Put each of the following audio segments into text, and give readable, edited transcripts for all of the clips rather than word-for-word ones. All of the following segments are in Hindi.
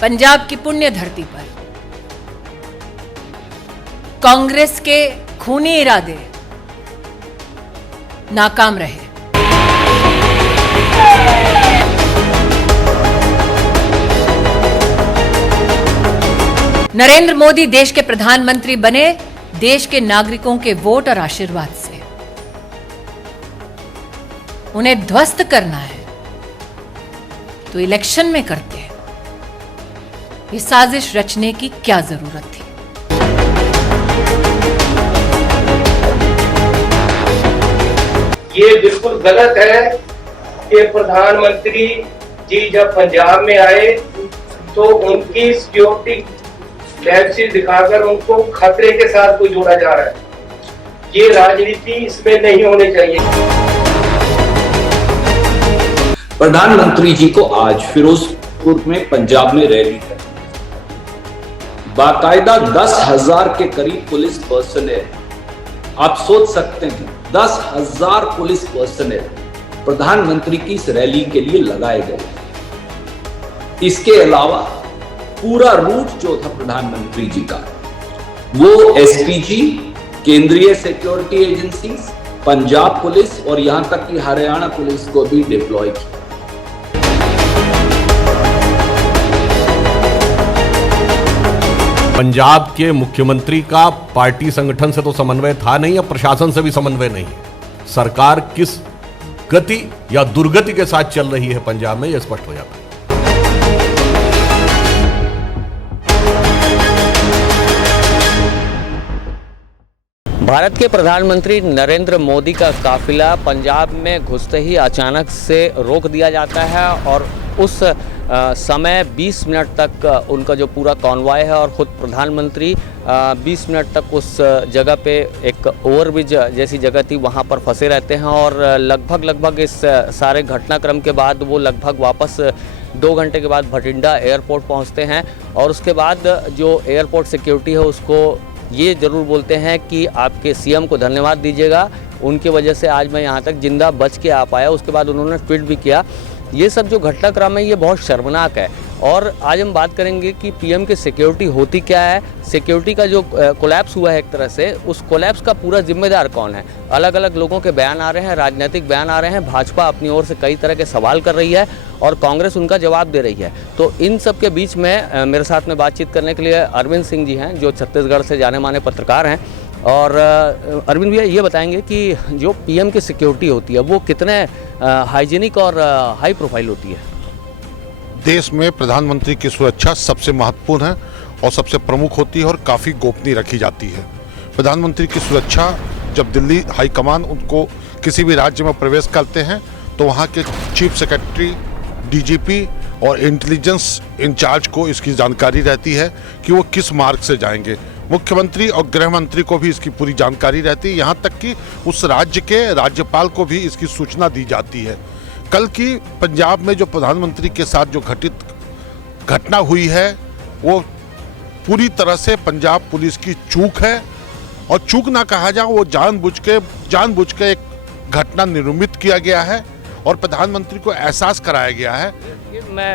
पंजाब की पुण्य धरती पर कांग्रेस के खूनी इरादे नाकाम रहे। नरेंद्र मोदी देश के प्रधानमंत्री बने देश के नागरिकों के वोट और आशीर्वाद से। उन्हें ध्वस्त करना है तो इलेक्शन में करते हैं। ये साजिश रचने की क्या जरूरत थी? ये बिल्कुल गलत है कि प्रधानमंत्री जी जब पंजाब में आए तो उनकी सिक्योरिटी फ्लैगशिप दिखाकर उनको खतरे के साथ कोई जोड़ा जा रहा है। ये राजनीति इसमें नहीं होनी चाहिए। प्रधानमंत्री जी को आज फिरोजपुर में पंजाब में रैली है। बाकायदा 10,000 के करीब पुलिस पर्सनल, आप सोच सकते हैं 10,000 पुलिस पर्सनल प्रधानमंत्री की इस रैली के लिए लगाए गए। इसके अलावा पूरा रूट जो था प्रधानमंत्री जी का, वो एसपीजी, केंद्रीय सिक्योरिटी एजेंसीज, पंजाब पुलिस और यहां तक कि हरियाणा पुलिस को भी डिप्लॉय किया। पंजाब के मुख्यमंत्री का पार्टी संगठन से तो समन्वय था नहीं, या प्रशासन से भी समन्वय नहीं है। सरकार किस गति या दुर्गति के साथ चल रही है पंजाब में, यह स्पष्ट हो जाता है। भारत के प्रधानमंत्री नरेंद्र मोदी का काफिला पंजाब में घुसते ही अचानक से रोक दिया जाता है और उस समय 20 मिनट तक उनका जो पूरा कॉन्वॉय है और ख़ुद प्रधानमंत्री 20 मिनट तक उस जगह पे एक ओवरब्रिज जैसी जगह थी वहाँ पर फंसे रहते हैं और लगभग इस सारे घटनाक्रम के बाद वो लगभग वापस 2 घंटे के बाद भटिंडा एयरपोर्ट पहुँचते हैं और उसके बाद जो एयरपोर्ट सिक्योरिटी है उसको ये ज़रूर बोलते हैं कि आपके सीएम को धन्यवाद दीजिएगा, उनकी वजह से आज मैं यहाँ तक जिंदा बच के आ पाया। उसके बाद उन्होंने ट्वीट भी किया। ये सब जो घटनाक्रम है ये बहुत शर्मनाक है और आज हम बात करेंगे कि पीएम की सिक्योरिटी होती क्या है। सिक्योरिटी का जो कोलैप्स हुआ है एक तरह से, उस कोलैप्स का पूरा जिम्मेदार कौन है। अलग अलग लोगों के बयान आ रहे हैं, राजनीतिक बयान आ रहे हैं। भाजपा अपनी ओर से कई तरह के सवाल कर रही है और कांग्रेस उनका जवाब दे रही है। तो इन सब के बीच में मेरे साथ में बातचीत करने के लिए अरविंद सिंह जी हैं, जो छत्तीसगढ़ से जाने माने पत्रकार हैं। और अरविंद भैया ये बताएंगे कि जो पीएम की सिक्योरिटी होती है वो कितने हाइजीनिक और हाई प्रोफाइल होती है। देश में प्रधानमंत्री की सुरक्षा सबसे महत्वपूर्ण है और सबसे प्रमुख होती है और काफ़ी गोपनीय रखी जाती है। प्रधानमंत्री की सुरक्षा जब दिल्ली हाईकमान उनको किसी भी राज्य में प्रवेश करते हैं तो वहाँ के चीफ सेक्रेटरी, डीजीपी और इंटेलिजेंस इंचार्ज को इसकी जानकारी रहती है कि वो किस मार्ग से जाएंगे। मुख्यमंत्री और गृह मंत्री को भी इसकी पूरी जानकारी रहती है, यहाँ तक कि उस राज्य के राज्यपाल को भी इसकी सूचना दी जाती है। कल की पंजाब में जो प्रधानमंत्री के साथ जो घटना हुई है वो पूरी तरह से पंजाब पुलिस की चूक है और चूक ना कहा जाए, वो जानबूझ के एक घटना निरूपित किया गया है और प्रधानमंत्री को एहसास कराया गया है। मैं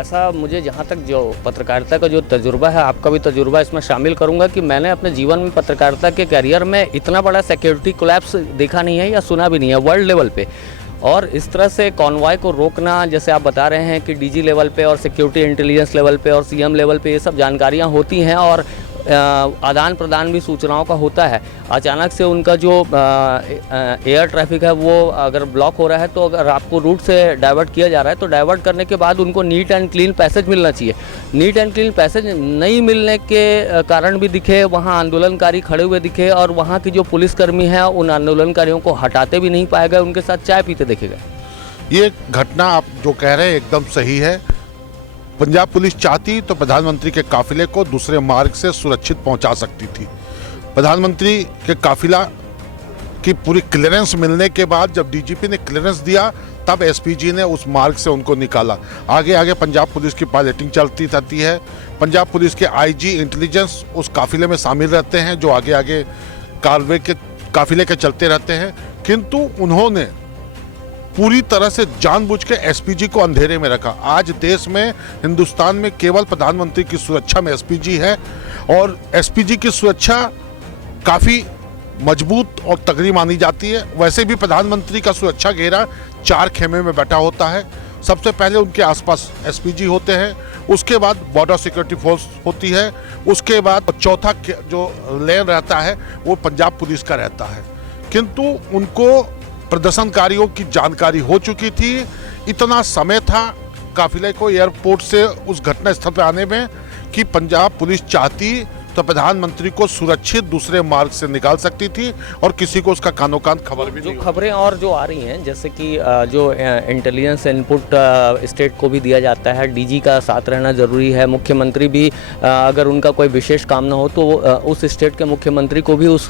ऐसा मुझे जहाँ तक जो पत्रकारिता का जो तजुर्बा है, आपका भी तजुर्बा इसमें शामिल करूँगा कि मैंने अपने जीवन में पत्रकारिता के करियर में इतना बड़ा सिक्योरिटी कोलैप्स देखा नहीं है या सुना भी नहीं है वर्ल्ड लेवल पे। और इस तरह से कॉन्वॉय को रोकना, जैसे आप बता रहे हैं कि डीजी लेवल पे और सिक्योरिटी इंटेलिजेंस लेवल पे और सीएम लेवल पे ये सब जानकारियाँ होती हैं और आदान प्रदान भी सूचनाओं का होता है। अचानक से उनका जो एयर ट्रैफिक है वो अगर ब्लॉक हो रहा है तो अगर आपको रूट से डाइवर्ट किया जा रहा है तो डाइवर्ट करने के बाद उनको नीट एंड क्लीन पैसेज मिलना चाहिए। नीट एंड क्लीन पैसेज नहीं मिलने के कारण भी दिखे, वहाँ आंदोलनकारी खड़े हुए दिखे और वहाँ की जो पुलिसकर्मी हैं उन आंदोलनकारियों को हटाते भी नहीं पाए गए, उनके साथ चाय पीते देखे गए। ये घटना आप जो कह रहे हैं एकदम सही है। पंजाब पुलिस चाहती तो प्रधानमंत्री के काफिले को दूसरे मार्ग से सुरक्षित पहुंचा सकती थी। प्रधानमंत्री के काफिला की पूरी क्लियरेंस मिलने के बाद जब डीजीपी ने क्लियरेंस दिया तब एसपीजी ने उस मार्ग से उनको निकाला। आगे पंजाब पुलिस की पायलटिंग चलती रहती है। पंजाब पुलिस के आईजी इंटेलिजेंस उस काफिले में शामिल रहते हैं जो आगे काफिले के चलते रहते हैं, किंतु उन्होंने पूरी तरह से जानबूझ के एसपीजी को अंधेरे में रखा। आज देश में, हिंदुस्तान में केवल प्रधानमंत्री की सुरक्षा में एसपीजी है और एसपीजी की सुरक्षा काफ़ी मजबूत और तगड़ी मानी जाती है। वैसे भी प्रधानमंत्री का सुरक्षा घेरा 4 खेमे में बैठा होता है। सबसे पहले उनके आसपास एसपीजी होते हैं, उसके बाद बॉर्डर सिक्योरिटी फोर्स होती है, उसके बाद चौथा जो लेन रहता है वो पंजाब पुलिस का रहता है। किंतु उनको प्रदर्शनकारियों की जानकारी हो चुकी थी, इतना समय था काफिले को एयरपोर्ट से उस घटना स्थल पर आने में कि पंजाब पुलिस चाहती तो प्रधानमंत्री को सुरक्षित दूसरे मार्ग से निकाल सकती थी और किसी को उसका कानो कान खबर भी नहीं। जो खबरें और जो आ रही हैं, जैसे कि जो इंटेलिजेंस इनपुट स्टेट को भी दिया जाता है, डीजी का साथ रहना ज़रूरी है, मुख्यमंत्री भी अगर उनका कोई विशेष काम ना हो तो उस स्टेट के मुख्यमंत्री को भी उस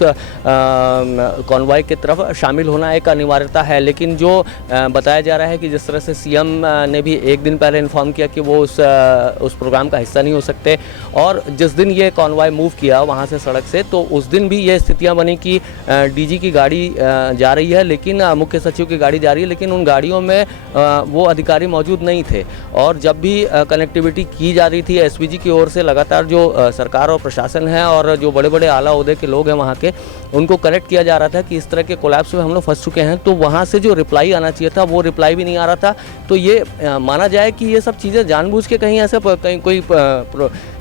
कॉन्वॉय की तरफ शामिल होना एक अनिवार्यता है। लेकिन जो बताया जा रहा है कि जिस तरह से सीएम ने भी एक दिन पहले इन्फॉर्म किया कि वो उस प्रोग्राम का हिस्सा नहीं हो सकते, और जिस दिन ये कॉन्वॉय मूव किया वहाँ से सड़क से, तो उस दिन भी ये स्थितियाँ बनी कि डीजी की गाड़ी जा रही है, लेकिन मुख्य सचिव की गाड़ी जा रही है, लेकिन उन गाड़ियों में वो अधिकारी मौजूद नहीं थे। और जब भी कनेक्टिविटी की जा रही थी एसपीजी की ओर से, लगातार जो सरकार और प्रशासन है और जो बड़े बड़े आला ओहदे के लोग हैं वहाँ के, उनको कनेक्ट किया जा रहा था कि इस तरह के कोलैप्स में हम लोग फंस चुके हैं। तो वहाँ से जो रिप्लाई आना चाहिए था वो रिप्लाई भी नहीं आ रहा था। तो ये माना जाए कि ये सब चीज़ें जानबूझ के कहीं ऐसे कहीं कोई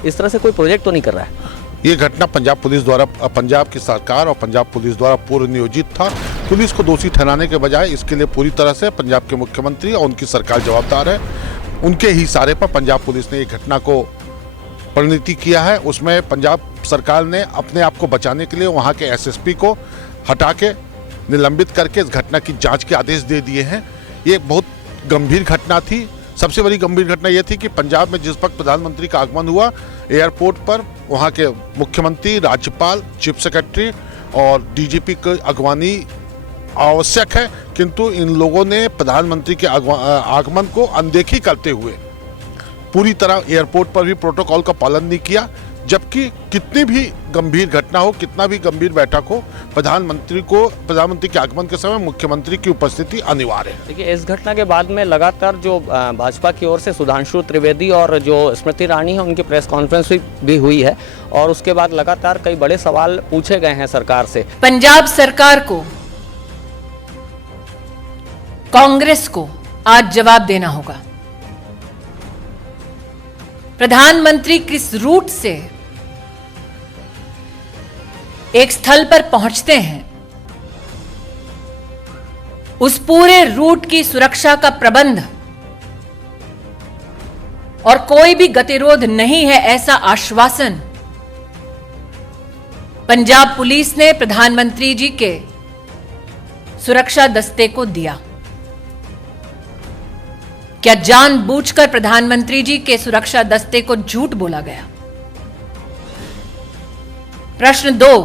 इस तरह से कोई प्रोजेक्ट तो नहीं कर रहा है। ये घटना पंजाब पुलिस द्वारा, पंजाब की सरकार और पंजाब पुलिस द्वारा पूर्व नियोजित था। पुलिस को दोषी ठहराने के बजाय इसके लिए पूरी तरह से पंजाब के मुख्यमंत्री और उनकी सरकार जवाबदार है। उनके ही इशारे पर पंजाब पुलिस ने ये घटना को परिणति किया है। उसमें पंजाब सरकार ने अपने आप को बचाने के लिए वहाँ के एसएसपी को हटा के निलंबित करके इस घटना की जाँच के आदेश दे दिए हैं। ये बहुत गंभीर घटना थी। सबसे बड़ी गंभीर घटना यह थी कि पंजाब में जिस वक्त प्रधानमंत्री का आगमन हुआ, एयरपोर्ट पर वहाँ के मुख्यमंत्री, राज्यपाल, चीफ सेक्रेटरी और डीजीपी की अगवानी आवश्यक है, किंतु इन लोगों ने प्रधानमंत्री के आगमन को अनदेखी करते हुए पूरी तरह एयरपोर्ट पर भी प्रोटोकॉल का पालन नहीं किया। जबकि कितनी भी गंभीर घटना हो, कितना भी गंभीर बैठक हो, प्रधानमंत्री के आगमन के समय मुख्यमंत्री की उपस्थिति अनिवार्य है। देखिए, इस घटना के बाद में लगातार जो भाजपा की ओर से सुधांशु त्रिवेदी और जो स्मृति ईरानी है उनकी प्रेस कॉन्फ्रेंस भी हुई है, और उसके बाद लगातार कई बड़े सवाल पूछे गए हैं सरकार से। पंजाब सरकार को, कांग्रेस को आज जवाब देना होगा। प्रधानमंत्री किस रूट से एक स्थल पर पहुंचते हैं, उस पूरे रूट की सुरक्षा का प्रबंध और कोई भी गतिरोध नहीं है, ऐसा आश्वासन पंजाब पुलिस ने प्रधानमंत्री जी के सुरक्षा दस्ते को दिया। क्या जानबूझकर प्रधानमंत्री जी के सुरक्षा दस्ते को झूठ बोला गया? प्रश्न 2,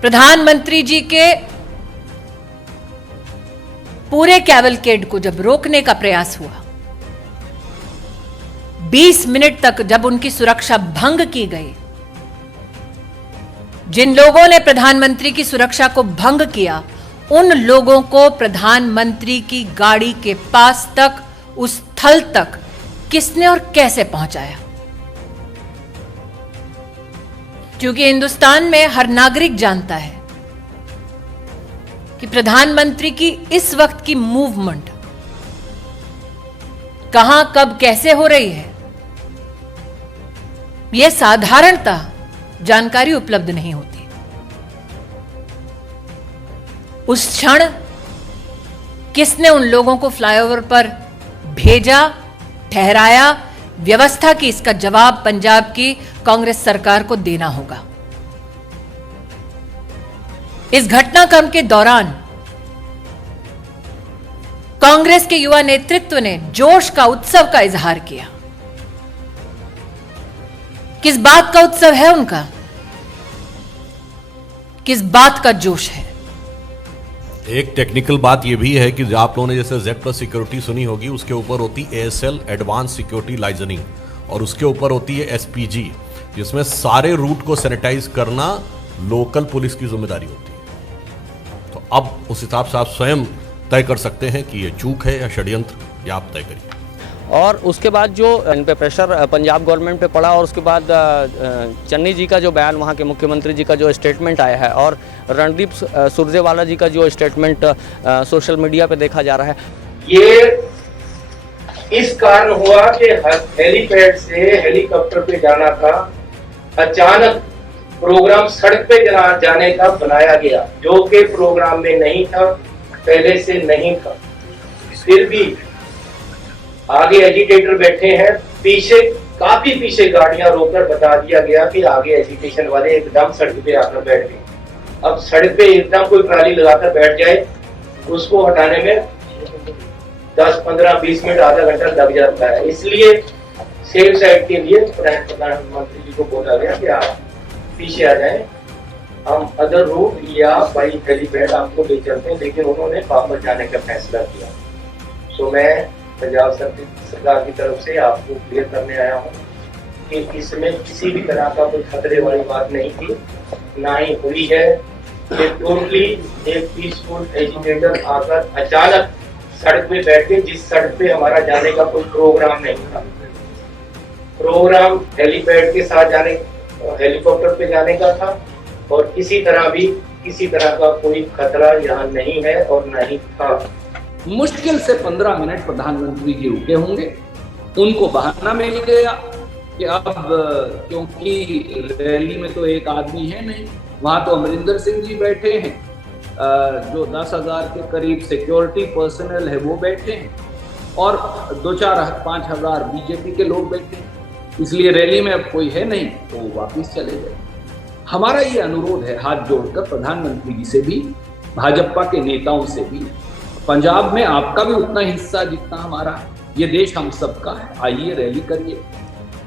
प्रधानमंत्री जी के पूरे कैवलकेड को जब रोकने का प्रयास हुआ, 20 मिनट तक जब उनकी सुरक्षा भंग की गई, जिन लोगों ने प्रधानमंत्री की सुरक्षा को भंग किया, उन लोगों को प्रधानमंत्री की गाड़ी के पास तक, उस स्थल तक किसने और कैसे पहुंचाया? क्योंकि हिंदुस्तान में हर नागरिक जानता है कि प्रधानमंत्री की इस वक्त की मूवमेंट कहां, कब, कैसे हो रही है, यह साधारणतः जानकारी उपलब्ध नहीं होती। उस क्षण किसने उन लोगों को फ्लाईओवर पर भेजा, ठहराया, व्यवस्था की, इसका जवाब पंजाब की कांग्रेस सरकार को देना होगा। इस घटनाक्रम के दौरान कांग्रेस के युवा नेतृत्व ने जोश का, उत्सव का इजहार किया। किस बात का उत्सव है उनका? किस बात का जोश है? एक टेक्निकल बात यह भी है कि आप लोगों ने जैसे Z+ सिक्योरिटी सुनी होगी, उसके ऊपर होती ASL एडवांस सिक्योरिटी लाइजनिंग, और उसके ऊपर होती है SPG, जिसमें सारे रूट को सैनिटाइज करना लोकल पुलिस की जिम्मेदारी होती है। तो अब उस हिसाब से आप स्वयं तय कर सकते हैं कि ये चूक है या षड्यंत्र, या आप तय करिए। और उसके बाद जो इन पे प्रेशर पंजाब गवर्नमेंट पे पड़ा और उसके बाद चन्नी जी का जो बयान, वहाँ के मुख्यमंत्री जी का जो स्टेटमेंट आया है, और रणदीप सुरजेवाला जी का जो स्टेटमेंट सोशल मीडिया पे देखा जा रहा है, ये इस कारण हुआ कि हेलीपैड से हेलीकॉप्टर पे जाना था, अचानक प्रोग्राम सड़क पे जाने का बनाया गया, जो कि प्रोग्राम में नहीं था, पहले से नहीं था। फिर भी आगे एजिटेटर बैठे हैं, पीछे काफी पीछे गाड़ियां रोककर बता दिया गया कि आगे एजिटेशन वाले एकदम सड़क पे आकर बैठ गए। अब सड़क पे एकदम कोई ट्राली लगाकर बैठ जाए, उसको हटाने में 10, 15, 20 मिनट, आधा घंटा लग जाता है। इसलिए सेफ साइड के लिए प्रधानमंत्री जी को बोला गया कि आप पीछे आ जाएं, हम अदर रूट या बाई हेलीपैड आपको ले चलते हैं, लेकिन उन्होंने वापस जाने का फैसला किया। तो मैं पंजाब सरकार की तरफ से आपको क्लियर करने आया हूँ कि इसमें किसी भी तरह का कोई खतरे वाली बात नहीं थी, ना ही हुई है। ये टोटली एक पीसफुल एजिटेटर आकर अचानक सड़क पे बैठ के, जिस सड़क पे हमारा जाने का कोई प्रोग्राम नहीं था, प्रोग्राम हेलीपैड के साथ जाने, हेलीकॉप्टर पे जाने का था, और किसी तरह का कोई खतरा यहाँ नहीं है और नहीं था। मुश्किल से 15 मिनट प्रधानमंत्री जी रुके होंगे, उनको बहाना मिल गया कि अब क्योंकि रैली में तो एक आदमी है नहीं, वहां तो अमरिंदर सिंह जी बैठे हैं, जो 10,000 के करीब सिक्योरिटी पर्सनल है वो बैठे हैं, और 2-4-5 हजार बीजेपी के लोग बैठे हैं, इसलिए रैली में अब कोई है नहीं, तो वो वापिस चले गए। हमारा ये अनुरोध है हाथ जोड़कर प्रधानमंत्री जी से भी, भाजपा के नेताओं से भी, पंजाब में आपका भी उतना हिस्सा जितना हमारा है, ये देश हम सबका है, आइए रैली करिए,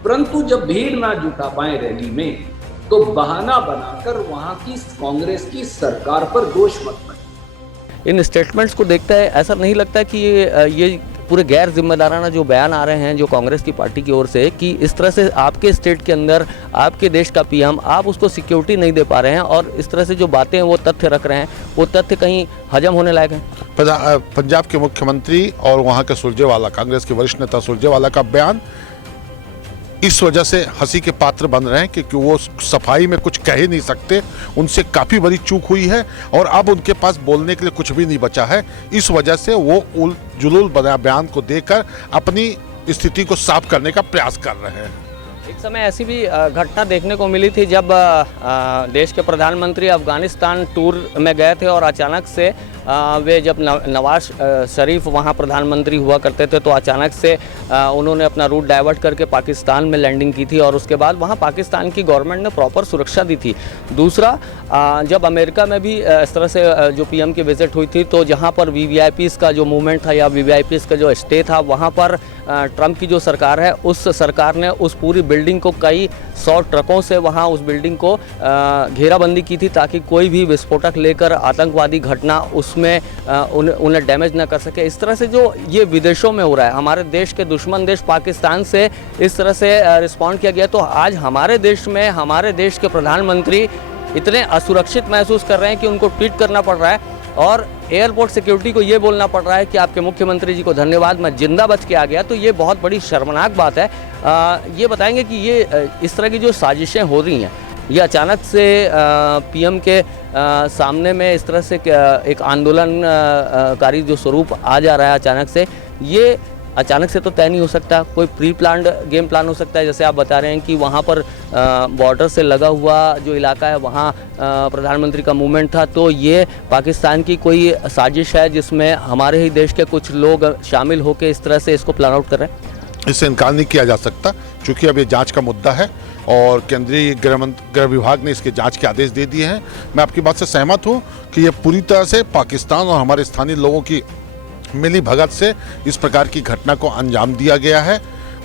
परंतु जब भीड़ ना जुटा पाए रैली में, तो बहाना बनाकर वहां की कांग्रेस की सरकार पर दोष मत बनाइए। इन स्टेटमेंट्स को देखता है ऐसा नहीं लगता कि ये पूरे गैर जिम्मेदाराना जो बयान आ रहे हैं जो कांग्रेस की पार्टी की ओर से, कि इस तरह से आपके स्टेट के अंदर आपके देश का पीएम, आप उसको सिक्योरिटी नहीं दे पा रहे हैं, और इस तरह से जो बातें वो तथ्य रख रहे हैं, वो तथ्य कहीं हजम होने लायक हैं? पंजाब के मुख्यमंत्री और वहाँ के सुरजेवाला, कांग्रेस के वरिष्ठ नेता सुरजेवाला का बयान इस वजह से हंसी के पात्र बन रहे हैं क्योंकि वो सफाई में कुछ कह ही नहीं सकते, उनसे काफ़ी बड़ी चूक हुई है और अब उनके पास बोलने के लिए कुछ भी नहीं बचा है। इस वजह से वो जुलूल बयान को देकर अपनी स्थिति को साफ करने का प्रयास कर रहे हैं। एक समय ऐसी भी घटना देखने को मिली थी जब देश के प्रधानमंत्री अफगानिस्तान टूर में गए थे, और अचानक से वे जब नवाज शरीफ वहां प्रधानमंत्री हुआ करते थे, तो अचानक से उन्होंने अपना रूट डाइवर्ट करके पाकिस्तान में लैंडिंग की थी, और उसके बाद वहां पाकिस्तान की गवर्नमेंट ने प्रॉपर सुरक्षा दी थी। दूसरा, जब अमेरिका में भी इस तरह से जो पीएम की विजिट हुई थी, तो जहां पर वीवीआईपीज़ का जो मूवमेंट था या वीवीआईपीज़ का जो स्टे था, वहां पर ट्रंप की जो सरकार है, उस सरकार ने उस पूरी बिल्डिंग को कई 100 ट्रकों से वहां उस बिल्डिंग को घेराबंदी की थी, ताकि कोई भी विस्फोटक लेकर आतंकवादी घटना उसमें उन्हें डैमेज ना कर सके। इस तरह से जो ये विदेशों में हो रहा है, हमारे देश के दुश्मन देश पाकिस्तान से इस तरह से रिस्पॉन्ड किया गया, तो आज हमारे देश में हमारे देश के प्रधानमंत्री इतने असुरक्षित महसूस कर रहे हैं कि उनको ट्वीट करना पड़ रहा है, और एयरपोर्ट सिक्योरिटी को ये बोलना पड़ रहा है कि आपके मुख्यमंत्री जी को धन्यवाद, मैं जिंदा बच के आ गया। तो ये बहुत बड़ी शर्मनाक बात है। ये बताएंगे कि ये इस तरह की जो साजिशें हो रही हैं, ये अचानक से पीएम के सामने में इस तरह से एक आंदोलनकारी जो स्वरूप आ जा रहा है अचानक से, ये अचानक से तो तय नहीं हो सकता, कोई प्री प्लान्ड गेम प्लान हो सकता है। जैसे आप बता रहे हैं कि वहाँ पर बॉर्डर से लगा हुआ जो इलाका है, वहाँ प्रधानमंत्री का मूवमेंट था, तो ये पाकिस्तान की कोई साजिश है जिसमें हमारे ही देश के कुछ लोग शामिल होकर इस तरह से इसको प्लान आउट कर रहे हैं? इससे इनकार नहीं किया जा सकता, क्योंकि अब ये जांच का मुद्दा है और केंद्रीय गृह विभाग ने इसके जांच के आदेश दे दिए हैं। मैं आपकी बात से सहमत हूं कि ये पूरी तरह से पाकिस्तान और हमारे स्थानीय लोगों की मिली भगत से इस प्रकार की घटना को अंजाम दिया गया है।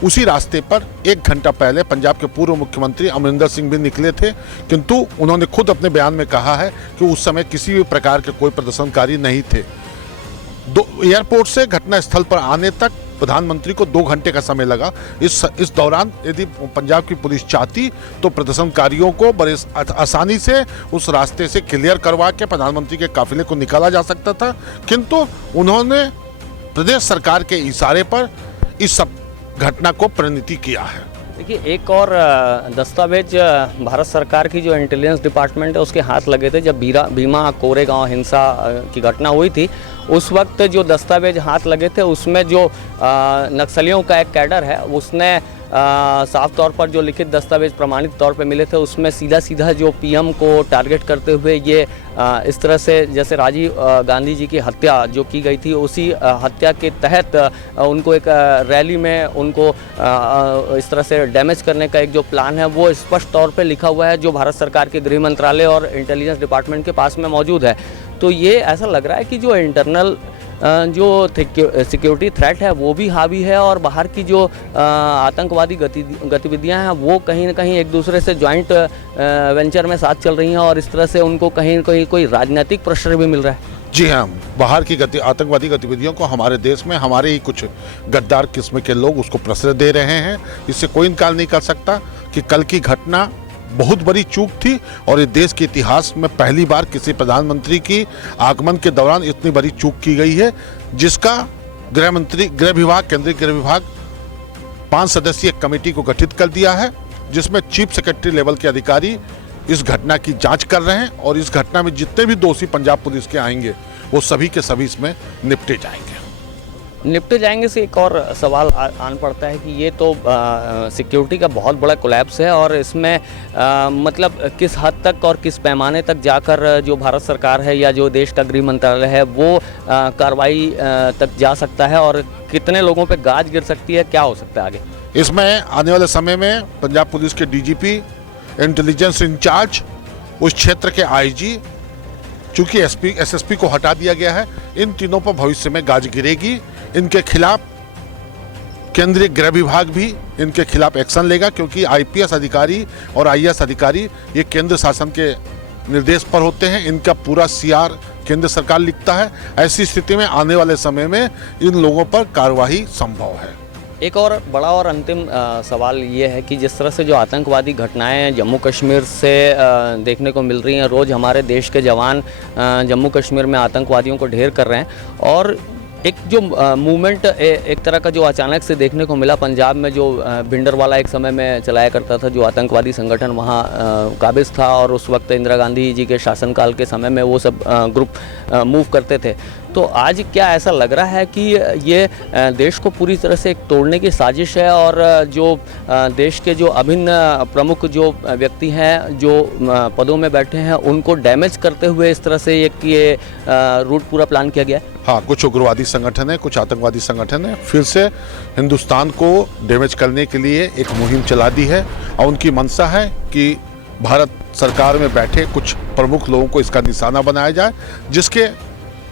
उसी रास्ते पर 1 घंटा पहले पंजाब के पूर्व मुख्यमंत्री अमरिंदर सिंह भी निकले थे, किंतु उन्होंने खुद अपने बयान में कहा है कि उस समय किसी भी प्रकार के कोई प्रदर्शनकारी नहीं थे। एयरपोर्ट से घटना स्थल पर आने तक प्रधानमंत्री को 2 घंटे का समय लगा। इस दौरान यदि पंजाब की पुलिस चाहती तो प्रदर्शनकारियों को बड़े आसानी से उस रास्ते से क्लियर करवा के प्रधानमंत्री के काफिले को निकाला जा सकता था, किंतु उन्होंने प्रदेश सरकार के इशारे पर इस सब घटना को परिणति किया है। देखिए, एक और दस्तावेज भारत सरकार की जो इंटेलिजेंस डिपार्टमेंट है उसके हाथ लगे थे जब भीमा कोरेगांव हिंसा की घटना हुई थी। उस वक्त जो दस्तावेज हाथ लगे थे उसमें जो नक्सलियों का एक कैडर है उसने साफ तौर पर जो लिखित दस्तावेज प्रमाणित तौर पे मिले थे उसमें सीधा सीधा जो पीएम को टारगेट करते हुए ये इस तरह से जैसे राजीव गांधी जी की हत्या जो की गई थी उसी हत्या के तहत उनको एक रैली में उनको इस तरह से डैमेज करने का एक जो प्लान है वो स्पष्ट तौर पे लिखा हुआ है जो भारत सरकार के गृह मंत्रालय और इंटेलिजेंस डिपार्टमेंट के पास में मौजूद है। तो ये ऐसा लग रहा है कि जो इंटरनल जो सिक्योरिटी थ्रेट है वो भी हावी है और बाहर की जो आतंकवादी गतिविधियां हैं वो कहीं ना कहीं एक दूसरे से जॉइंट वेंचर में साथ चल रही हैं और इस तरह से उनको कहीं ना कहीं कोई राजनीतिक प्रेशर भी मिल रहा है। जी हाँ, बाहर की आतंकवादी गतिविधियों को हमारे देश में हमारे ही कुछ गद्दार किस्म के लोग उसको प्रश्रय दे रहे हैं। इससे कोई इनकार नहीं कर सकता कि कल की घटना बहुत बड़ी चूक थी और ये देश के इतिहास में पहली बार किसी प्रधानमंत्री की आगमन के दौरान इतनी बड़ी चूक की गई है, जिसका गृह विभाग केंद्रीय गृह विभाग 5 सदस्यीय कमेटी को गठित कर दिया है, जिसमें चीफ सेक्रेटरी लेवल के अधिकारी इस घटना की जांच कर रहे हैं और इस घटना में जितने भी दोषी पंजाब पुलिस के आएंगे वो सभी के सभी इसमें निपटे जाएंगे से एक और सवाल आन पड़ता है कि ये तो सिक्योरिटी का बहुत बड़ा कोलैप्स है और इसमें मतलब किस हद तक और किस पैमाने तक जाकर जो भारत सरकार है या जो देश का गृह मंत्रालय है वो कार्रवाई तक जा सकता है और कितने लोगों पे गाज गिर सकती है, क्या हो सकता है आगे? इसमें आने वाले समय में पंजाब पुलिस के डीजीपी, इंटेलिजेंस इंचार्ज, उस क्षेत्र के आईजी, चूंकि एसएसपी को हटा दिया गया है, इन तीनों पर भविष्य में गाज गिरेगी। इनके खिलाफ केंद्रीय गृह विभाग भी इनके खिलाफ एक्शन लेगा, क्योंकि आईपीएस अधिकारी और आईएएस अधिकारी ये केंद्र शासन के निर्देश पर होते हैं। इनका पूरा सीआर केंद्र सरकार लिखता है। ऐसी स्थिति में आने वाले समय में इन लोगों पर कार्रवाई संभव है। एक और बड़ा और अंतिम सवाल ये है कि जिस तरह से जो आतंकवादी घटनाएं जम्मू कश्मीर से देखने को मिल रही हैं, रोज़ हमारे देश के जवान जम्मू कश्मीर में आतंकवादियों को ढेर कर रहे हैं और एक जो मूवमेंट एक तरह का जो अचानक से देखने को मिला पंजाब में, जो भिंडरवाला एक समय में चलाया करता था, जो आतंकवादी संगठन वहाँ काबिज था और उस वक्त इंदिरा गांधी जी के शासनकाल के समय में वो सब ग्रुप मूव करते थे। तो आज क्या ऐसा लग रहा है कि ये देश को पूरी तरह से एक तोड़ने की साजिश है और जो देश के जो अभिन्न प्रमुख जो व्यक्ति हैं जो पदों में बैठे हैं उनको डैमेज करते हुए इस तरह से ये रूट पूरा प्लान किया गया है? हाँ, कुछ उग्रवादी संगठन है, कुछ आतंकवादी संगठन है, फिर से हिंदुस्तान को डैमेज करने के लिए एक मुहिम चला दी है और उनकी मंशा है कि भारत सरकार में बैठे कुछ प्रमुख लोगों को इसका निशाना बनाया जाए, जिसके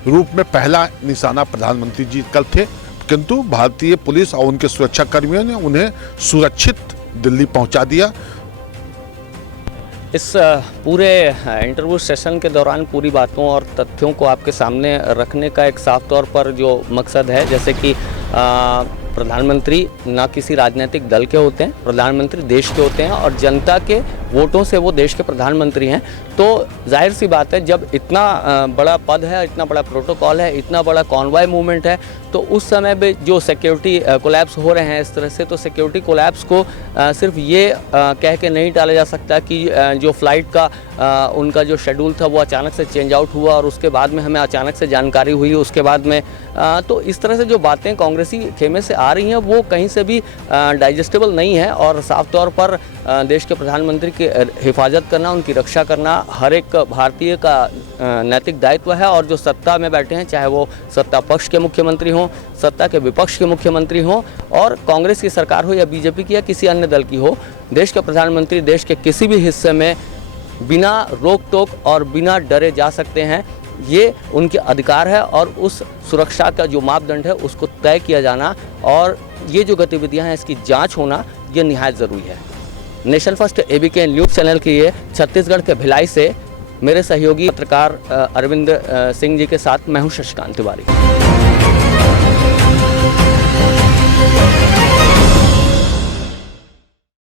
रूप में पहला निशाना प्रधानमंत्री जी कल थे, किंतु भारतीय पुलिस और उनके सुरक्षा कर्मियों ने उन्हें सुरक्षित दिल्ली पहुंचा दिया। इस पूरे इंटरव्यू सेशन के दौरान पूरी बातों और तथ्यों को आपके सामने रखने का एक साफ तौर पर जो मकसद है, जैसे कि प्रधानमंत्री ना किसी राजनीतिक दल के होते हैं, प्रधानमंत्री देश के होते हैं और जनता के वोटों से वो देश के प्रधानमंत्री हैं। तो जाहिर सी बात है, जब इतना बड़ा पद है, इतना बड़ा प्रोटोकॉल है, इतना बड़ा कॉन्वॉय मूवमेंट है, तो उस समय में जो सिक्योरिटी कोलैप्स हो रहे हैं इस तरह से, तो सिक्योरिटी कोलैप्स को सिर्फ ये कह के नहीं टाला जा सकता कि जो फ्लाइट का उनका जो शेड्यूल था वो अचानक से चेंज आउट हुआ और उसके बाद में हमें अचानक से जानकारी हुई उसके बाद में। तो इस तरह से जो बातें कांग्रेसी खेमे से आ रही हैं वो कहीं से भी डाइजेस्टेबल नहीं है और साफ तौर पर देश के प्रधानमंत्री की हिफाजत करना, उनकी रक्षा करना हर एक भारतीय का नैतिक दायित्व है। और जो सत्ता में बैठे हैं, चाहे वो सत्ता पक्ष के मुख्यमंत्री हों, सत्ता के विपक्ष के मुख्यमंत्री हों और कांग्रेस की सरकार हो या बीजेपी की या किसी अन्य दल की हो, देश के प्रधानमंत्री देश के किसी भी हिस्से में बिना रोक टोक और बिना डरे जा सकते हैं। ये उनके अधिकार है और उस सुरक्षा का जो मापदंड है उसको तय किया जाना और ये जो गतिविधियां हैं इसकी जांच होना ये निहायत ज़रूरी है। Nation first ABK news channel के लिए छत्तीसगढ़ के भिलाई से मेरे सहयोगी पत्रकार अरविंद सिंह जी के साथ मैं हूं शशिकांत तिवारी।